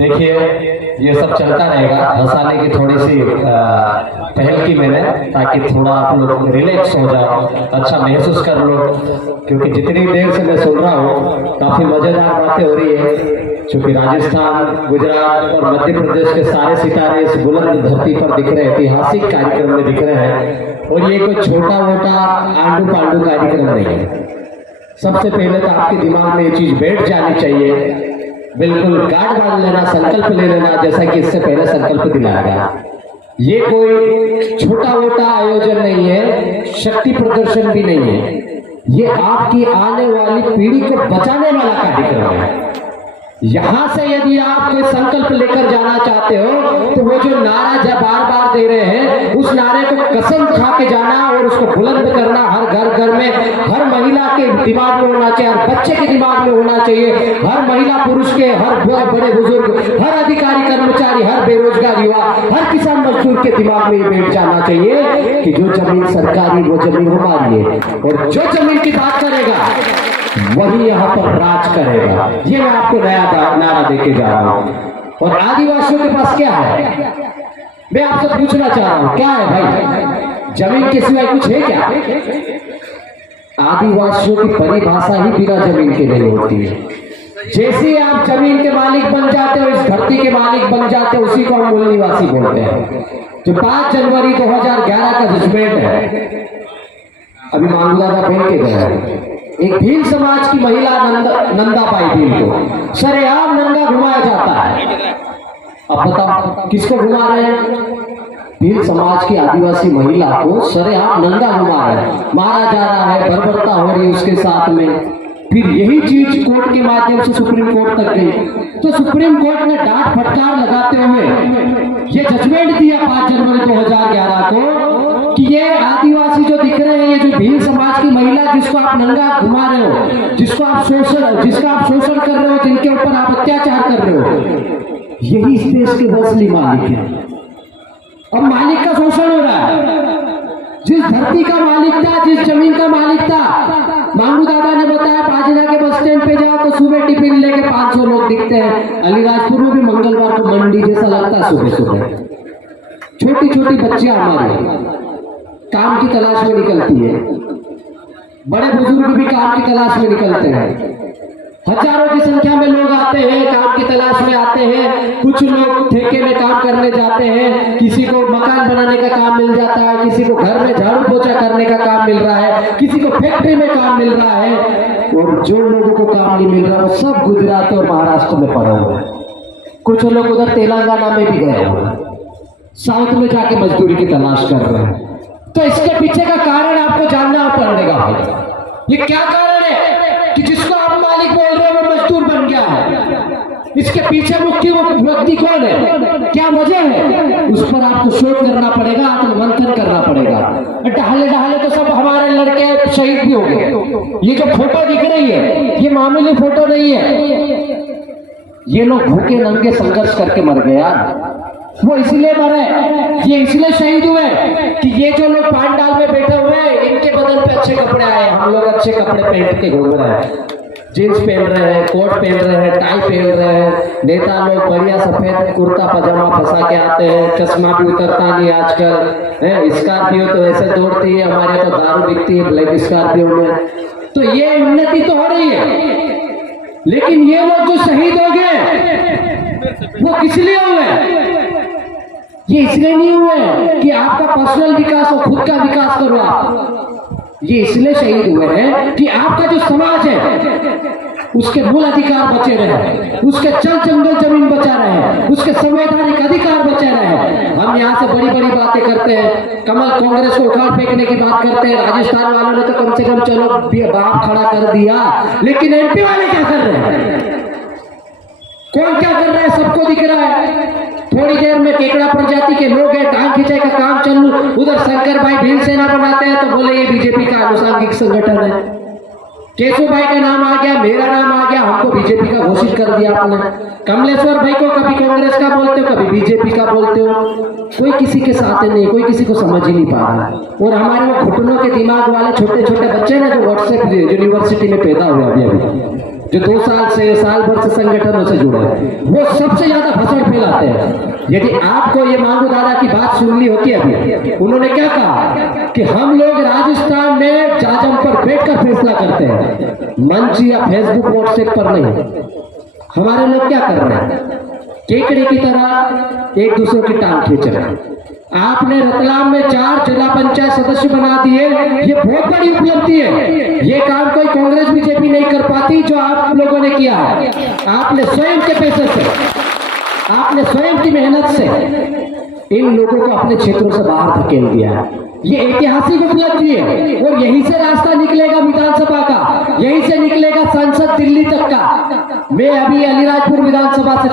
देखिए ये सब चलता रहेगा, हंसाने की थोड़ी सी पहल की मैंने, ताकि थोड़ा आप लोग रिलैक्स हो जाओ, अच्छा महसूस कर लो, क्योंकि जितनी देर से मैं सुन रहा हूँ काफी मजेदार बातें हो रही है। क्योंकि राजस्थान, गुजरात और मध्य प्रदेश के सारे सितारे इस बुलंद धरती पर दिख रहे हैं, ऐतिहासिक कार्यक्रम में दिख रहे हैं, और ये कोई छोटा मोटा आंडू पांडू कार्यक्रम नहीं है। सबसे पहले तो आपके दिमाग में ये चीज बैठ जानी चाहिए, बिल्कुल गाढ़ बांध लेना, संकल्प ले लेना, जैसा कि इससे पहले संकल्प दिलाया गया। ये कोई छोटा मोटा आयोजन नहीं है, शक्ति प्रदर्शन भी नहीं है, ये आपकी आने वाली पीढ़ी को बचाने वाला कार्यक्रम है। यहां से यदि आप कोई संकल्प लेकर जाना चाहते हो तो वो जो नारा जब बार बार दे रहे हैं उस नारे को कसम खा के जाना और उसको बुलंद करना। हर घर में, हर महिला के दिमाग में होना चाहिए, हर बच्चे के दिमाग में होना चाहिए, हर महिला पुरुष के, हर बड़े बुजुर्ग, हर अधिकारी कर्मचारी, हर बेरोजगार युवा, हर किसान मजदूर के दिमाग में ये बैठ जाना चाहिए कि जो जमीन सरकारी वो जमीन हमारी है, और जो जमीन की बात करेगा वही यहाँ पर राज करेगा। ये मैं आपको नया नारा देके जा रहा हूँ। और आदिवासियों के पास क्या है, मैं आपसे पूछना चाह रहा हूँ, क्या है भाई? जमीन के सिवाय कुछ है क्या? आदिवासियों की परिभाषा ही बिना जमीन के नहीं होती है। जैसे आप जमीन के मालिक बन जाते हो, इस धरती के मालिक बन जाते हो, उसी को हम मूल निवासी बोलते हैं। जो 5 जनवरी 2011 का जजमेंट है, अभी मांगूदादा बहन के गए, एक भील समाज की महिला नंदाबाई भील को सरेआम नंगा घुमाया जाता है। अब बताओ किसको घुमा रहे हैं? भील समाज की आदिवासी महिला को सरेआम नंगा घुमा रहे हैं, मारा जा रहा है, बर्बरता हो रही है उसके साथ में। फिर यही चीज कोर्ट के माध्यम से सुप्रीम कोर्ट तक गई, तो सुप्रीम कोर्ट ने डांट फटकार लगाते हुए ये जजमेंट दिया 5 जनवरी 2011 को कि ये आदिवासी जो दिख रहे हैं, ये जो भील समाज की महिला जिसको आप नंगा घुमा रहे हो, जिसका आप शोषण कर रहे हो, जिनके ऊपर आप अत्याचार कर रहे हो, यही इस देश के असली मालिक है। अब मालिक का शोषण हो रहा है। जिस धरती का मालिक था, जिस जमीन का मालिक था, मांगू दादा ने बताया पाजना के बस स्टैंड पे जाओ तो सुबह टिफिन लेके 500 लोग दिखते हैं। अलीराजपुर में भी मंगलवार को मंडी जैसा लगता है सुबह सुबह। छोटी छोटी बच्चियां हमारे काम की तलाश में निकलती है, बड़े बुजुर्ग भी काम की तलाश में निकलते हैं। हजारों की संख्या में लोग आते हैं, काम की तलाश में आते हैं। कुछ लोग ठेके में काम करने जाते हैं, किसी को मकान बनाने का काम मिल जाता है, किसी को घर में झाड़ू पोछा करने का काम मिल रहा है, किसी को फैक्ट्री में काम मिल रहा है। और जो लोगों को काम नहीं मिल रहा वो सब गुजरात और महाराष्ट्र में पड़ा हुआ है। कुछ लोग उधर तेलंगाना में भी गए हुए हैं, साउथ में जाके मजदूरी की तलाश कर रहे हैं। तो इसके पीछे का कारण आपको जानना पड़ेगा भाई, ये क्या कारण है कि जिसको आप मालिक बोल रहे हो वो मजदूर बन गया है? इसके पीछे मुख्य व्यक्ति कौन है, क्या वजह है? उस पर आपको शोध करना पड़ेगा, आत्ममंथन करना पड़ेगा। ढाले ढाले तो सब हमारे लड़के शहीद भी हो गए। ये जो फोटो दिख रही है ये मामूली फोटो नहीं है, ये लोग भूखे नंगे संघर्ष करके मर गए यार। वो इसलिए मरे, ये इसलिए शहीद हुए कि ये जो लोग पांडाल में बैठे हुए हैं इनके बदन पे अच्छे कपड़े आए। हम लोग अच्छे कपड़े पहन के घूम रहे हैं, जींस पहन रहे हैं, कोट पहन रहे हैं, टाई पहन रहे हैं। नेता लोग बढ़िया सफेद कुर्ता पजामा फंसा के आते हैं, चश्मा भी उतरता नहीं आजकल है। स्कॉर्पियो तो ऐसे दौड़ती है, हमारे तो दारू बिकती है ब्लैक स्कॉर्पियो में। तो ये उन्नति तो हो रही है, लेकिन ये लोग जो शहीद हो गए वो किस लिए हुए? ये इसलिए नहीं हुए कि आपका पर्सनल विकास और खुद का विकास करो आप। ये इसलिए शहीद हुए हैं कि आपका जो समाज है उसके मूल अधिकार बचे रहे, उसके जल जंगल जमीन बचा रहे, उसके संवैधानिक अधिकार बचे रहे। हम यहाँ से बड़ी बड़ी बातें करते हैं, कमल कांग्रेस को उखाड़ फेंकने की बात करते हैं। राजस्थान वालों ने तो कम से कम चलो बाप खड़ा कर दिया, लेकिन एमपी वाले क्या कर रहे हैं? कौन क्या कर रहा है? सबको दिख रहा है। थोड़ी देर में केकड़ा प्रजाति के लोग हैं, टांग खिंचाई का काम चालू। उधर शंकर भाई भील सेना बनाते हैं तो बोले ये बीजेपी का अनुसांगिक संगठन है। केशव भाई का नाम आ गया, मेरा नाम आ गया, हमको बीजेपी का घोषित कर दिया आपने। कमलेश्वर भाई को कभी कांग्रेस का बोलते हो, कभी बीजेपी का बोलते हो। कोई किसी के साथ नहीं, कोई किसी को समझ ही नहीं पा रहा। और हमारे वो घुटनों के दिमाग वाले छोटे छोटे बच्चे ना जो व्हाट्सएप यूनिवर्सिटी में पैदा हुए अभी जो 2 साल से साल भर से संगठनों से जुड़े हैं, वो सबसे ज्यादा भसड़ फैलाते हैं। यदि आपको ये मांगू दादा की बात सुननी होती है, अभी उन्होंने क्या कहा कि हम लोग राजस्थान में जाजम पर बैठकर फैसला करते हैं, मंच या फेसबुक व्हाट्सएप पर नहीं। हमारे लोग क्या कर रहे हैं, केकड़े की तरह एक दूसरे की टांग खींच रहे हैं। आपने रतलाम में 4 जिला पंचायत सदस्य बना दिए, ये बहुत बड़ी उपलब्धि है। ये काम कोई कांग्रेस बीजेपी नहीं कर पाती जो आप लोगों ने किया है। आपने स्वयं के पैसे से, आपने स्वयं की मेहनत से इन लोगों को अपने क्षेत्रों से बाहर धकेल दिया है। ये ऐतिहासिक उपलब्धि है और यहीं से रास्ता निकलेगा विधानसभा का, यहीं से निकलेगा संसद दिल्ली तक का। मैं अभी अलीराजपुर विधानसभा से